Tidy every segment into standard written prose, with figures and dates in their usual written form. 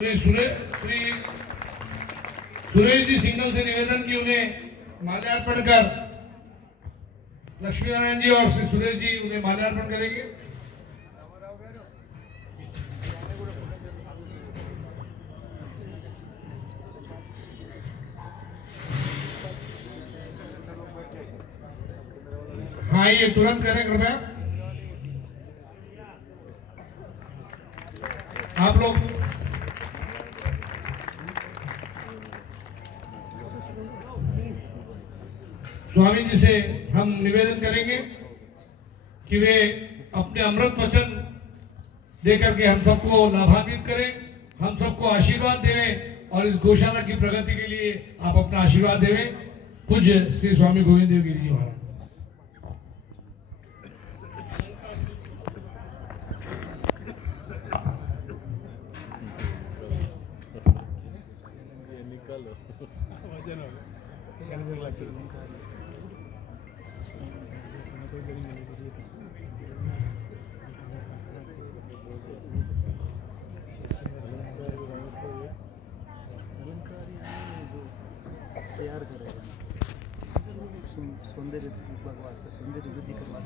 श्री सुरेश जी सिंघल से निवेदन की उन्हें माल्यार्पण कर लक्ष्मी नारायण जी और श्री सुरेश जी उन्हें माल्यार्पण करेंगे। हाँ, ये तुरंत करें कृपया। आप लोग स्वामी जी से हम निवेदन करेंगे कि वे अपने अमृत वचन देकर के हम सबको लाभान्वित करें, हम सबको आशीर्वाद देवें और इस गौशाला की प्रगति के लिए आप अपना आशीर्वाद देवें। पूज्य श्री स्वामी गोविंद देव गिरी जी महाराज। तैयार करेगा सौंदर्य वास्ते सौंदर्य वृद्धि करवा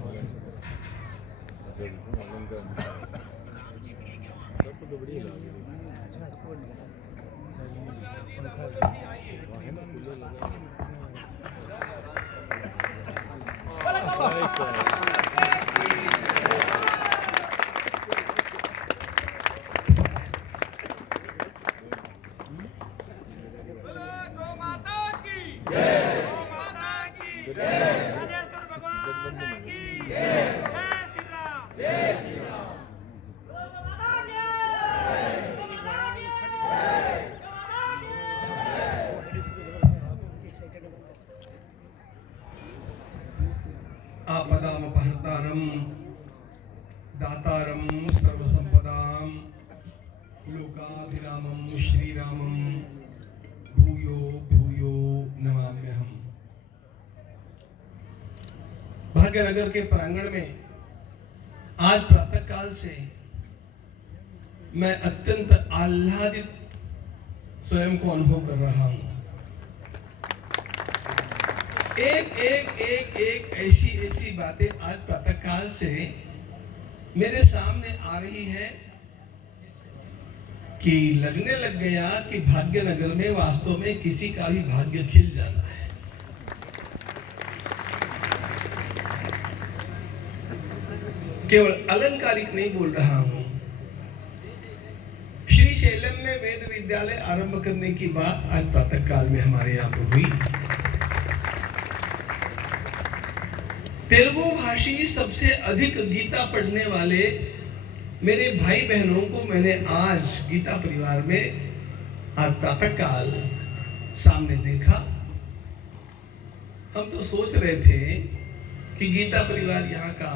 आपदामपहर्तारं दातारं सर्वसंपदां लोकाभिरामं श्रीरामं भूयो भूयो नमाम्यहम्। भाग्यनगर के प्रांगण में आज प्रातः काल से मैं अत्यंत आह्लादित स्वयं को अनुभव कर रहा हूं। एक ऐसी बातें आज प्रातः काल से मेरे सामने आ रही है कि लगने लग गया कि भाग्यनगर में वास्तव में किसी का भी भाग्य खिल जाना है। केवल अलंकारिक नहीं बोल रहा हूं। श्री शैलम में वेद विद्यालय आरंभ करने की बात आज प्रातः काल में हमारे यहां पर हुई। तेलुगु भाषी सबसे अधिक गीता पढ़ने वाले मेरे भाई बहनों को मैंने आज गीता परिवार में आज प्रातः काल सामने देखा। हम तो सोच रहे थे कि गीता परिवार यहाँ का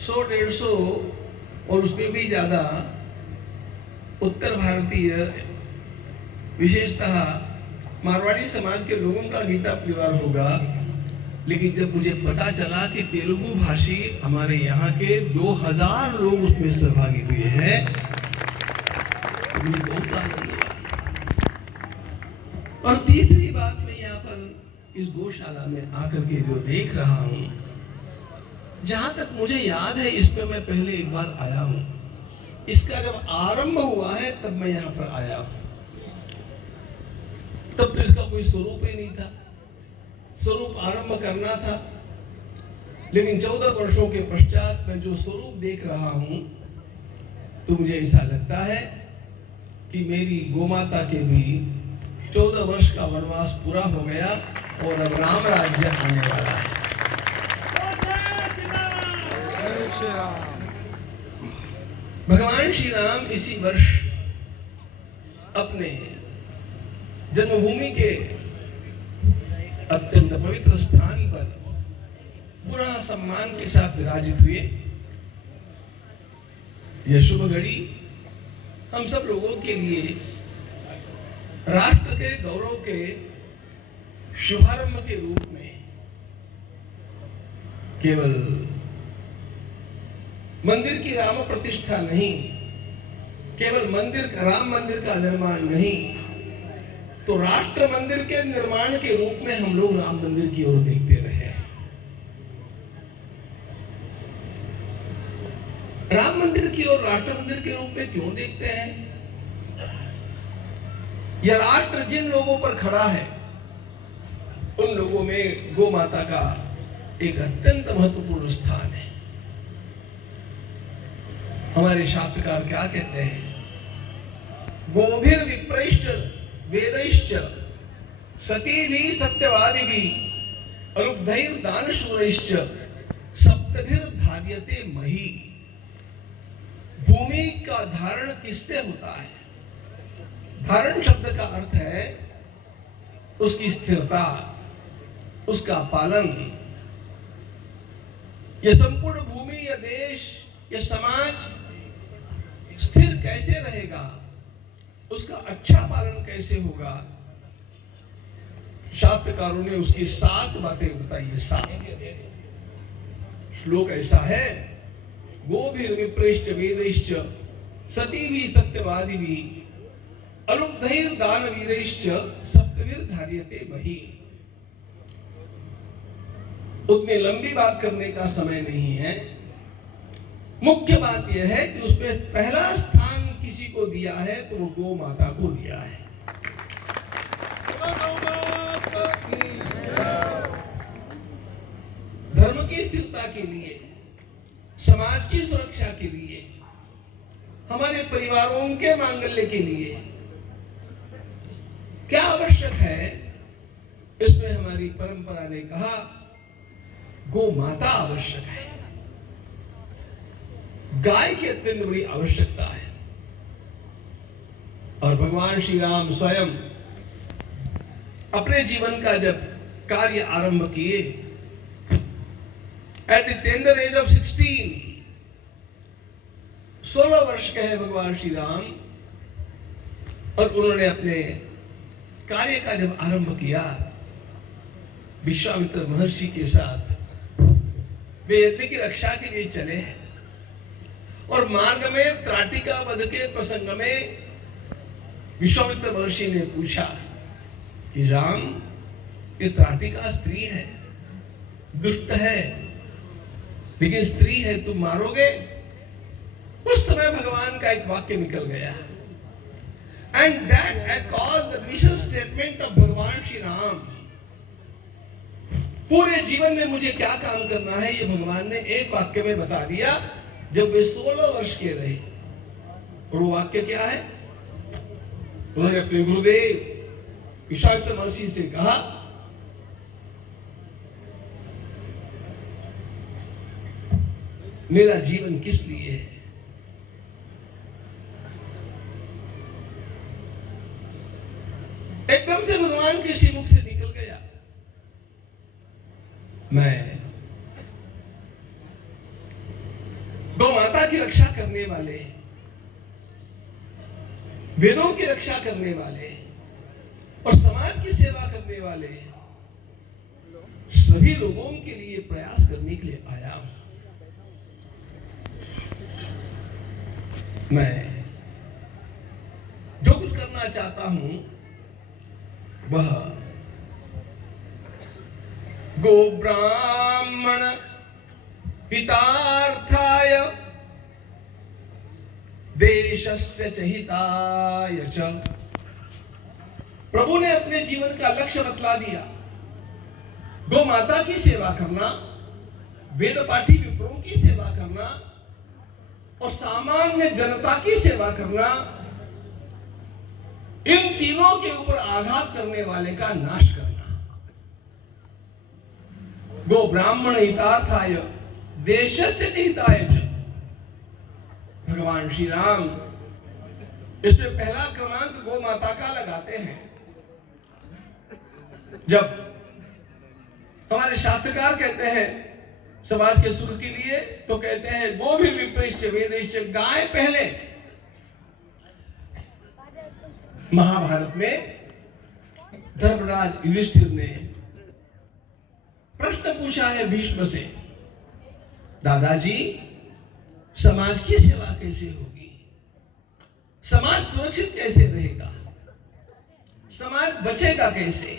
100-150 और उसमें भी ज्यादा उत्तर भारतीय विशेषतः मारवाड़ी समाज के लोगों का गीता परिवार होगा, लेकिन जब मुझे पता चला कि तेलुगु भाषी हमारे यहाँ के 2000 लोग उसमें सहभागी हुए हैं तो मुझे बहुत आनंद हुआ। और तीसरी बात, मैं यहाँ पर इस गौशाला में आकर के जो देख रहा हूँ, जहां तक मुझे याद है इसमें मैं पहले एक बार आया हूँ। इसका जब आरंभ हुआ है तब मैं यहाँ पर आया हूँ। तब तो इसका कोई स्वरूप ही नहीं था, स्वरूप आरंभ करना था। लेकिन 14 वर्षों के पश्चात मैं जो स्वरूप देख रहा हूं तो मुझे ऐसा लगता है कि मेरी गोमाता के भी 14 वर्ष का वनवास पूरा हो गया और अब राम राज्य आने वाला है। भगवान श्री राम इसी वर्ष अपने जन्मभूमि के अत्यंत पवित्र स्थान पर पूरा सम्मान के साथ विराजित हुए। यह शुभ घड़ी हम सब लोगों के लिए राष्ट्र के गौरव के शुभारंभ के रूप में केवल मंदिर की राम प्रतिष्ठा नहीं, केवल मंदिर का, राम मंदिर का निर्माण नहीं, तो राष्ट्र मंदिर के निर्माण के रूप में हम लोग राम मंदिर की ओर देखते रहे। राम मंदिर की ओर राष्ट्र मंदिर के रूप में क्यों देखते हैं? यह राष्ट्र जिन लोगों पर खड़ा है, उन लोगों में गौ माता का एक अत्यंत महत्वपूर्ण स्थान है। हमारे शास्त्रकार क्या कहते हैं? गोभिर विप्रैश्च वेदैश्च सतीभिः सत्यवादिभिः अलुब्धैर दानशूरैश्च सप्तभिर धार्यते मही। भूमि का धारण किससे होता है? धारण शब्द का अर्थ है उसकी स्थिरता, उसका पालन। यह संपूर्ण भूमि, यह देश, यह समाज स्थिर कैसे रहेगा, उसका अच्छा पालन कैसे होगा, शास्त्रकारों ने उसकी 7 बातें बताई। 7 श्लोक ऐसा है, गोभिर विप्रैश्च वेदैश्च सतीभिः सत्यवादिभिः अलुब्धैर दानवीरैश्च सप्तभिर धार्यते मही। उतनी लंबी बात करने का समय नहीं है। मुख्य बात यह है कि उसमें पहला स्थान किसी को दिया है तो वो गौ माता को दिया है। धर्म की स्थिरता के लिए, समाज की सुरक्षा के लिए, हमारे परिवारों के मांगल्य के लिए क्या आवश्यक है? इसमें हमारी परंपरा ने कहा गौ माता आवश्यक है। गाय की अत्यंत बड़ी आवश्यकता है। और भगवान श्री राम स्वयं अपने जीवन का जब कार्य आरंभ किए, at the tender as of 16 वर्ष के हैं भगवान श्री राम, और उन्होंने अपने कार्य का जब आरंभ किया, विश्वामित्र महर्षि के साथ वे यज्ञ की रक्षा के लिए चले, और मार्ग में त्राटिका वध के प्रसंग में विश्वामित्र महर्षि ने पूछा कि राम, ये त्राटिका स्त्री है, दुष्ट है, लेकिन स्त्री है, तुम मारोगे? उस समय भगवान का एक वाक्य निकल गया, and that I call the mission statement of भगवान श्री राम। पूरे जीवन में मुझे क्या काम करना है, ये भगवान ने एक वाक्य में बता दिया जब वे 16 वर्ष के रहे। और वो वाक्य क्या है? उन्होंने अपने गुरुदेव विश्वामित्र महर्षि से कहा, मेरा जीवन किस लिए है? एकदम से भगवान के श्रीमुख से निकल गया, मैं गौ माता की रक्षा करने वाले, वेदों की रक्षा करने वाले और समाज की सेवा करने वाले सभी लोगों के लिए प्रयास करने के लिए आया हूं। मैं जो कुछ करना चाहता हूं वह गो ब्राह्मण हितार्थाय देशस्य च हिताय च। प्रभु ने अपने जीवन का लक्ष्य बतला दिया, गौ माता की सेवा करना, वेद पाठी विप्रों की सेवा करना और सामान्य जनता की सेवा करना, इन तीनों के ऊपर आघात करने वाले का नाश करना। गो ब्राह्मण हितार्थाय देशस्य च हिताय च। भगवान श्री राम इसमें पहला क्रमांक गौ माता का लगाते हैं। जब हमारे शास्त्रकार कहते हैं समाज के सुख के लिए, तो कहते हैं गोभिर विप्रैश्च वेदैश्च, गाय पहले। महाभारत में धर्मराज युधिष्ठिर ने प्रश्न पूछा है भीष्म से, दादाजी समाज की सेवा कैसे होगी? समाज सुरक्षित कैसे रहेगा, समाज बचेगा कैसे,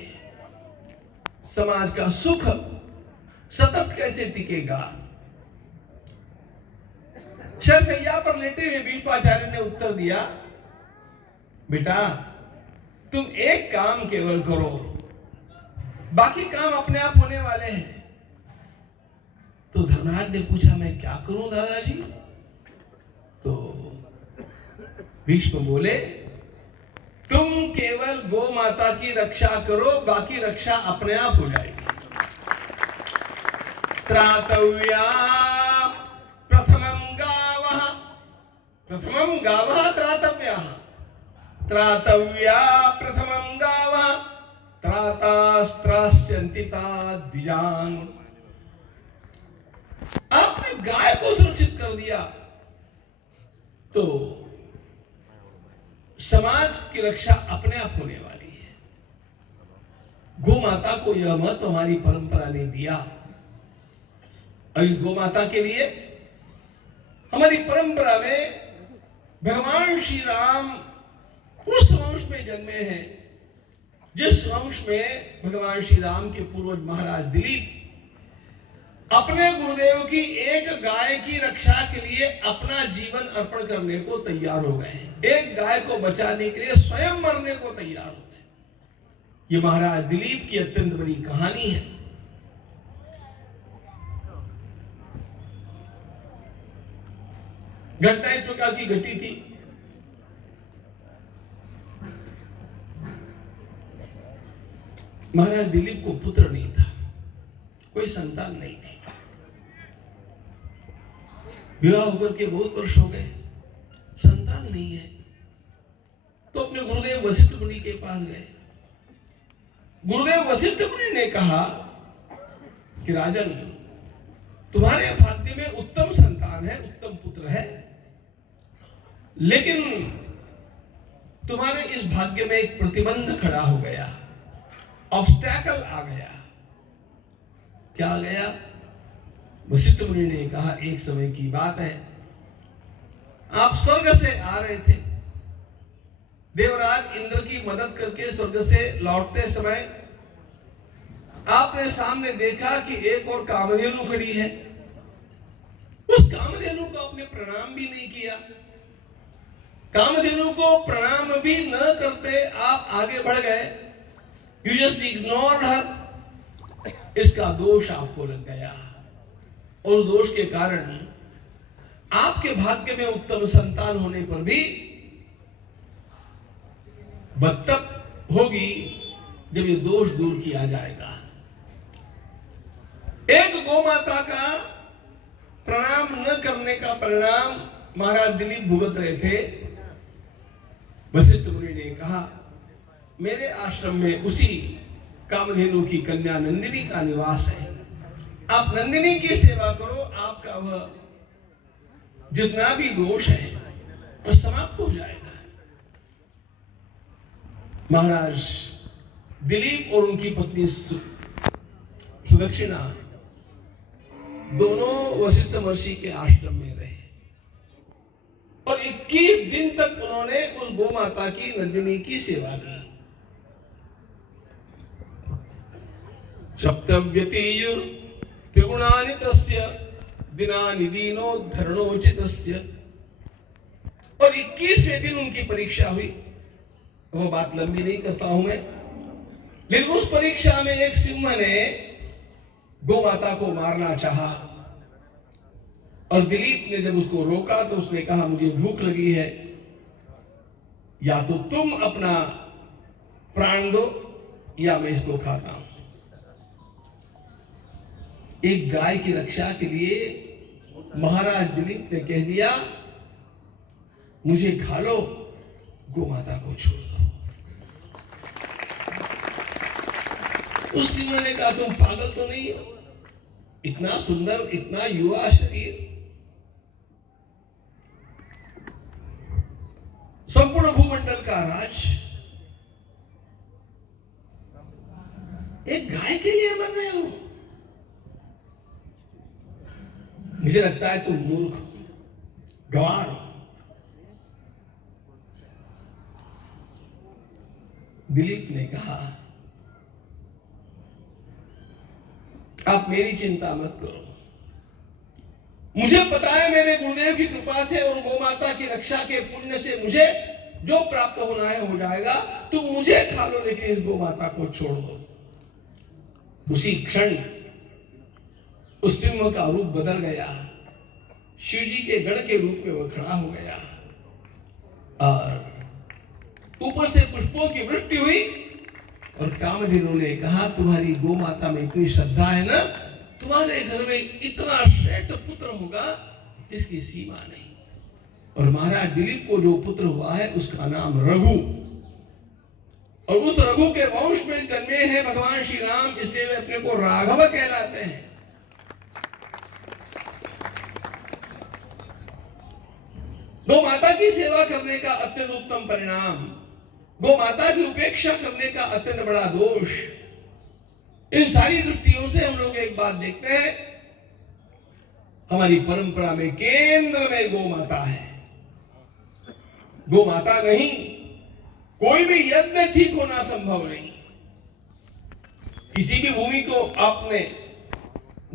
समाज का सुख सतत कैसे टिकेगा। शरशैया पर लेटे हुए भीष्माचार्य ने उत्तर दिया, बेटा तुम एक काम केवल करो, बाकी काम अपने आप होने वाले हैं। तो धर्मराज ने पूछा, मैं क्या करूं दादाजी? तो भीष्म बोले, तुम केवल गौ माता की रक्षा करो, बाकी रक्षा अपने आप हो जाएगी। त्रातव्या प्रथमं गावः त्रातव्याः, त्रातव्या प्रथमं गावः, त्रातास्त्रास्यन्ति ताद्विजान्। आपने गाय को सुरक्षित कर दिया तो समाज की रक्षा अपने आप होने वाली है। गौ माता को यह महत्व हमारी परंपरा ने दिया और इस गौ माता के लिए हमारी परंपरा में भगवान श्री राम उस वंश में जन्मे हैं जिस वंश में भगवान श्री राम के पूर्वज महाराज दिलीप अपने गुरुदेव की एक गाय की रक्षा के लिए अपना जीवन अर्पण करने को तैयार हो गए हैं। एक गाय को बचाने के लिए स्वयं मरने को तैयार हो गए। ये महाराज दिलीप की अत्यंत बड़ी कहानी है। घटना इस प्रकार की घटी थी। महाराज दिलीप को पुत्र नहीं था, कोई संतान नहीं थी। विवाह होकर के बहुत वर्ष हो गए, संतान नहीं है। तो अपने गुरुदेव वशिष्ठ मुनि के पास गए। गुरुदेव वशिष्ठ मुनि ने कहा कि राजन, तुम्हारे भाग्य में उत्तम संतान है, उत्तम पुत्र है, लेकिन तुम्हारे इस भाग्य में एक प्रतिबंध खड़ा हो गया, ऑब्स्टैकल आ गया। क्या आ गया? वशिष्ठ मुनि ने कहा, एक समय की बात है, आप स्वर्ग से आ रहे थे, देवराज इंद्र की मदद करके स्वर्ग से लौटते समय आपने सामने देखा कि एक और कामधेनु खड़ी है। उस कामधेनु को आपने प्रणाम भी नहीं किया। कामधेनु को प्रणाम भी न करते आप आगे बढ़ गए। You just ignored her. इसका दोष आपको लग गया और दोष के कारण आपके भाग्य में उत्तम संतान होने पर भी बदतक होगी जब ये दोष दूर किया जाएगा। एक गौ माता का प्रणाम न करने का परिणाम महाराज दिलीप भुगत रहे थे। वशिष्ठ मुनि ने कहा, मेरे आश्रम में उसी कामधेनु की कन्या नंदिनी का निवास है, आप नंदिनी की सेवा करो, आपका वह जितना भी दोष है वह समाप्त हो जाएगा। महाराज दिलीप और उनकी पत्नी सुदक्षिणा दोनों वशिष्ठ महर्षि के आश्रम में रहे और 21 दिन तक उन्होंने उस गौ माता की नंदिनी की सेवा की। सप्तव्यतीयुर त्रिगुणानि तस्य दिनानि दीनोद्धरणोचितस्य। और 21वें दिन उनकी परीक्षा हुई। वो बात लंबी नहीं करता हूं मैं, लेकिन उस परीक्षा में एक सिंह ने गौ माता को मारना चाहा और दिलीप ने जब उसको रोका तो उसने कहा, मुझे भूख लगी है, या तो तुम अपना प्राण दो या मैं इसको खाता हूं। एक गाय की रक्षा के लिए महाराज दिलीप ने कह दिया, मुझे खा लो, गौ माता को छोड़ दो। उस सिंह ने कहा, तुम पागल तो नहीं हो? इतना सुंदर, इतना युवा शरीर, संपूर्ण भूमंडल का राज, एक गाय के लिए मर रहे हो? मुझे लगता है तुम मूर्ख हो, गंवार हो। दिलीप ने कहा, आप मेरी चिंता मत करो, मुझे पता है मेरे गुरुदेव की कृपा से और गौ माता की रक्षा के पुण्य से मुझे जो प्राप्त होना है हो जाएगा, तुम मुझे खा लो लेकिन इस गौ माता को छोड़ दो। उसी क्षण उस सिंह का रूप बदल गया, शिव जी के गण के रूप में वह खड़ा हो गया और ऊपर से पुष्पों की वृष्टि हुई और कामधेनु ने कहा, तुम्हारी गौ माता में इतनी श्रद्धा है ना, तुम्हारे घर में इतना श्रेष्ठ पुत्र होगा जिसकी सीमा नहीं। और महाराज दिलीप को जो पुत्र हुआ है उसका नाम रघु, और उस रघु के वंश में जन्मे हैं भगवान श्री राम, इसलिए वे अपने को राघव कहलाते हैं। गौ माता की सेवा करने का अत्यंत उत्तम परिणाम, गौ माता की उपेक्षा करने का अत्यंत बड़ा दोष। इन सारी दृष्टियों से हम लोग एक बात देखते हैं, हमारी परंपरा में केंद्र में गौ माता है। गौ माता नहीं, कोई भी यज्ञ ठीक होना संभव नहीं। किसी भी भूमि को आपने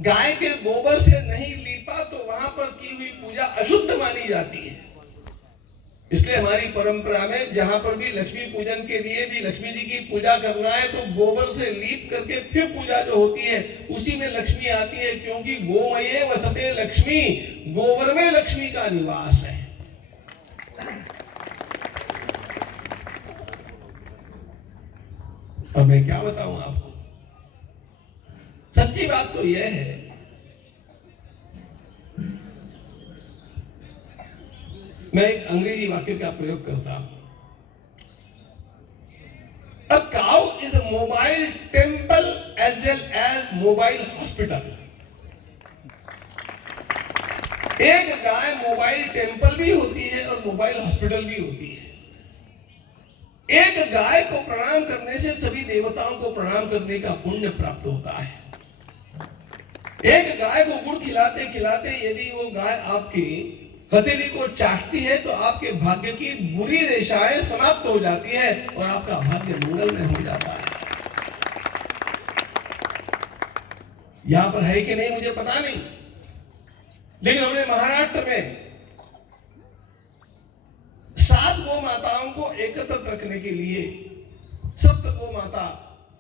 गाय के गोबर से नहीं लीपा तो वहां पर की हुई पूजा अशुद्ध मानी जाती है। इसलिए हमारी परंपरा में जहां पर भी लक्ष्मी पूजन के लिए भी लक्ष्मी जी की पूजा करना है तो गोबर से लीप करके फिर पूजा जो होती है उसी में लक्ष्मी आती है, क्योंकि गोमये वसते लक्ष्मी, गोबर में लक्ष्मी का निवास है। और मैं क्या बताऊं आपको, सच्ची बात तो यह है, मैं एक अंग्रेजी वाक्य का प्रयोग करता हूं, A cow is a mobile temple as well as mobile hospital. एक गाय मोबाइल टेम्पल भी होती है और मोबाइल हॉस्पिटल भी होती है। एक गाय को प्रणाम करने से सभी देवताओं को प्रणाम करने का पुण्य प्राप्त होता है। एक गाय को गुड़ खिलाते खिलाते यदि वो गाय आपकी हथेली को चाटती है तो आपके भाग्य की बुरी रेखाएं समाप्त हो जाती है और आपका भाग्य मंगल में हो जाता है। यहां पर है कि नहीं मुझे पता नहीं, लेकिन हमने महाराष्ट्र में 7 गौ माताओं को एकत्रित रखने के लिए सप्त गौ माता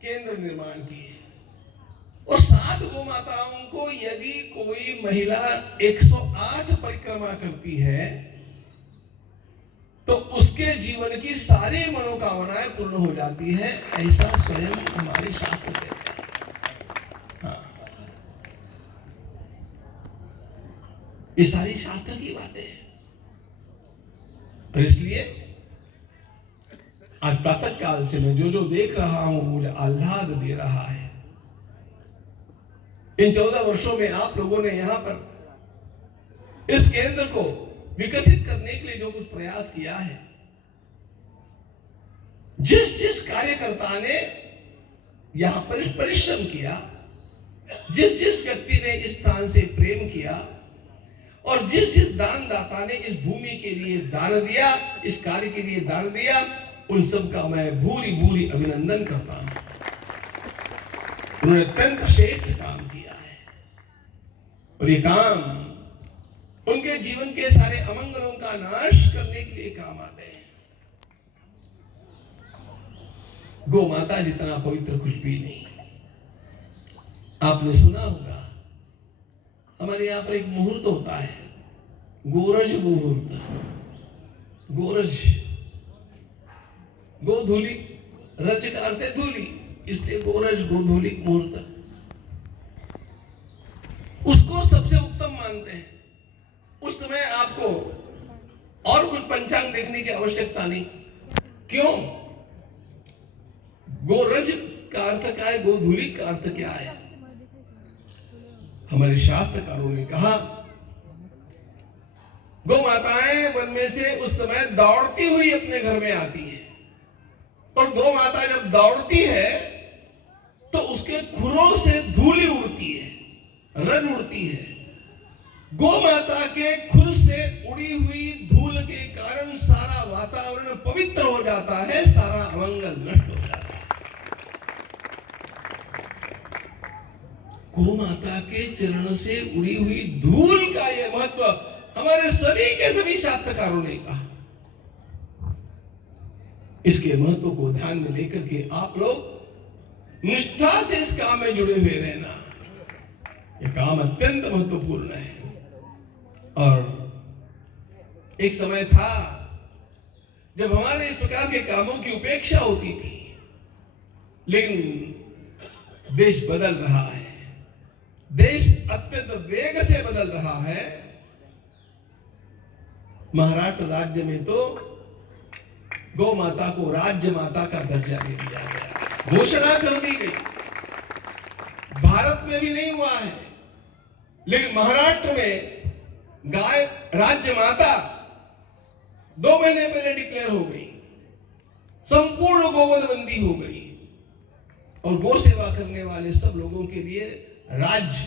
केंद्र निर्माण किए, और 7 गौ माताओं को यदि कोई महिला 108 परिक्रमा करती है तो उसके जीवन की सारी मनोकामनाएं पूर्ण हो जाती है, ऐसा स्वयं हमारे शास्त्र कहते हैं। हाँ, ये सारी शास्त्र की बातें हैं। और इसलिए आज प्रातः काल से मैं जो देख रहा हूं मुझे आह्लाद दे रहा है। इन 14 वर्षों में आप लोगों ने यहां पर इस केंद्र को विकसित करने के लिए जो कुछ प्रयास किया है, जिस कार्यकर्ता ने यहां पर परिश्रम किया, जिस व्यक्ति ने इस स्थान से प्रेम किया और जिस दानदाता ने इस भूमि के लिए दान दिया, इस कार्य के लिए दान दिया, उन सब का मैं भूरी भूरी अभिनंदन करता हूं। उन्होंने अत्यंत श्रेष्ठ काम किया है और ये काम उनके जीवन के सारे अमंगलों का नाश करने के लिए काम आते हैं। गौ माता जितना पवित्र कुछ भी नहीं। आपने सुना होगा हमारे यहाँ पर एक मुहूर्त होता है, गोरज मुहूर्त। गोरज गोधूली, रज का अर्थ है धूली, इसलिए गोरज गोधूलिक मुहूर्त उसको सबसे उत्तम मानते हैं। उस समय आपको और कुछ पंचांग देखने की आवश्यकता नहीं। क्यों? गोरज का अर्थ क्या है, गोधूलिक का अर्थ क्या है? हमारे शास्त्रकारों ने कहा गौ माताएं वन में से उस समय दौड़ती हुई अपने घर में आती है, और गौ माता जब दौड़ती है तो उसके खुरों से धूली उड़ती है, रज उड़ती है। गौ माता के खुर से उड़ी हुई धूल के कारण सारा वातावरण पवित्र हो जाता है, सारा अमंगल नष्ट हो जाता है। गौ माता के चरण से उड़ी हुई धूल का यह महत्व हमारे सभी के सभी शास्त्रकारों ने कहा। इसके महत्व को ध्यान में लेकर के आप लोग निष्ठा से इस काम में जुड़े हुए रहना। यह काम अत्यंत महत्वपूर्ण है। और एक समय था जब हमारे इस प्रकार के कामों की उपेक्षा होती थी, लेकिन देश बदल रहा है। देश अत्यंत वेग से बदल रहा है। महाराष्ट्र राज्य में तो गौ माता को राज्य माता का दर्जा दे दिया गया, घोषणा कर दी गई। भारत में भी नहीं हुआ है, लेकिन महाराष्ट्र में गाय राज्य माता 2 महीने पहले डिक्लेयर हो गई। संपूर्ण गोवध बंदी हो गई और गौ सेवा करने वाले सब लोगों के लिए राज्य,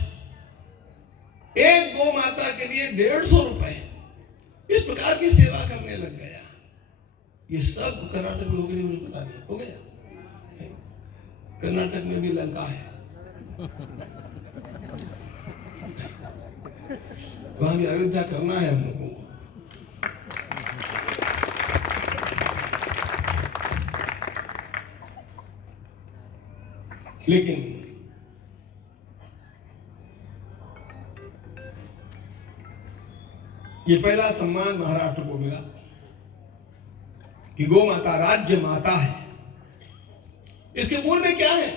एक गौ माता के लिए 150 रुपए, इस प्रकार की सेवा करने लग गया। ये सब कर्नाटक में हो गया, मुझे पता नहीं, हो गया। कर्नाटक में भी लंका है, वहां भी अयोध्या करना है हम लोगों को। लेकिन ये पहला सम्मान महाराष्ट्र को मिला कि गौ माता राज्य माता है। इसके मूल में क्या है?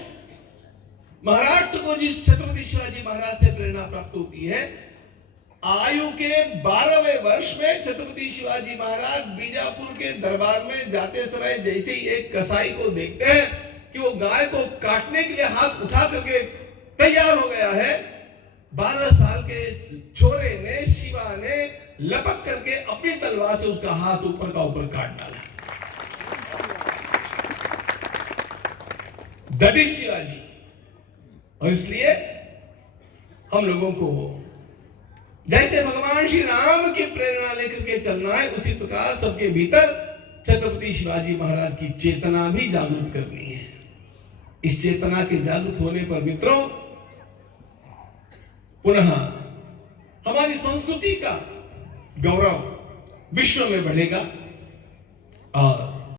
महाराष्ट्र को जिस छत्रपति शिवाजी महाराज से प्रेरणा प्राप्त होती है, आयु के 12वें वर्ष में छत्रपति शिवाजी महाराज बीजापुर के दरबार में जाते समय जैसे ही एक कसाई को देखते हैं कि वो गाय को काटने के लिए हाथ उठा करके तैयार हो गया है, 12 साल के छोरे ने, शिवा ने लपक करके अपनी तलवार से उसका हाथ ऊपर का ऊपर काट डाला। That is Shivaji. और इसलिए हम लोगों को जैसे भगवान श्री राम की प्रेरणा लेकर के चलना है, उसी प्रकार सबके भीतर छत्रपति शिवाजी महाराज की चेतना भी जागृत करनी है। इस चेतना के जागृत होने पर मित्रों, पुनः हमारी संस्कृति का गौरव विश्व में बढ़ेगा और